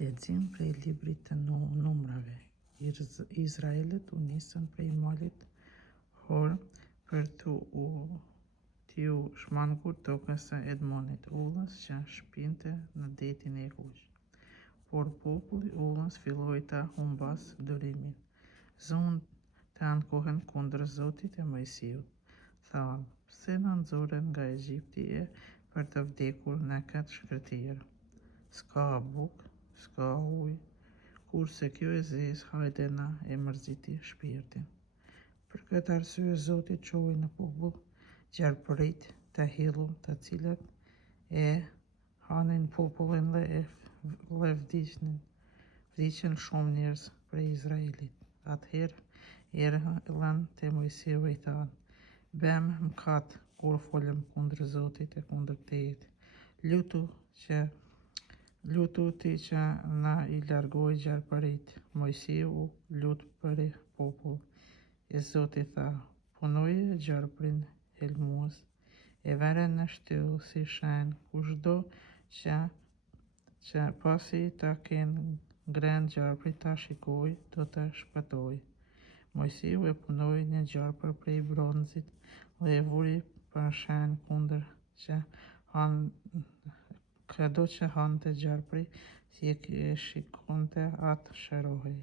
Lexim prej librit të numrave. Izraelit u nisën prej malit Hor për t'u shmangur tokës së Edmonit, ullës që shpinte në detin e Huq. Por populli ullës filloi ta humbas durimin. Zonë të ankohen kundër Zotit e Mojsiut. Thanë, pse na nxorën nga Egjipti e për të vdekur në këtë shkëlqyer? S'ka bukë, s'ka ujë, kurse kjo e zezë hajde na e mërziti shpirtin. Për këtë arsye Zoti çoi në popull gjarpërit të hillur, të cilët e hanin popullin dhe vdiqën shumë njerëz prej Izraelit. Atëherë erdhën te Mojsiu e i thanë, bëm mëkat kur folëm kundër Zotit e kundër tejt. Lutu ti që na i largoj gjarpërit. Mojsiu u lut për popull. E Zoti tha, punoje gjarprin helmues, e vere në shtyllë si shenjë, kushdo që pasi ta kenë ngrënë gjarprit ta shikoj, do të shpëtoj. Mojsiu e punoi një gjarpër prej bronzit dhe e vuri për shenjë kundër që çdo që hante gjarpri, si e shikonte atë shërohej.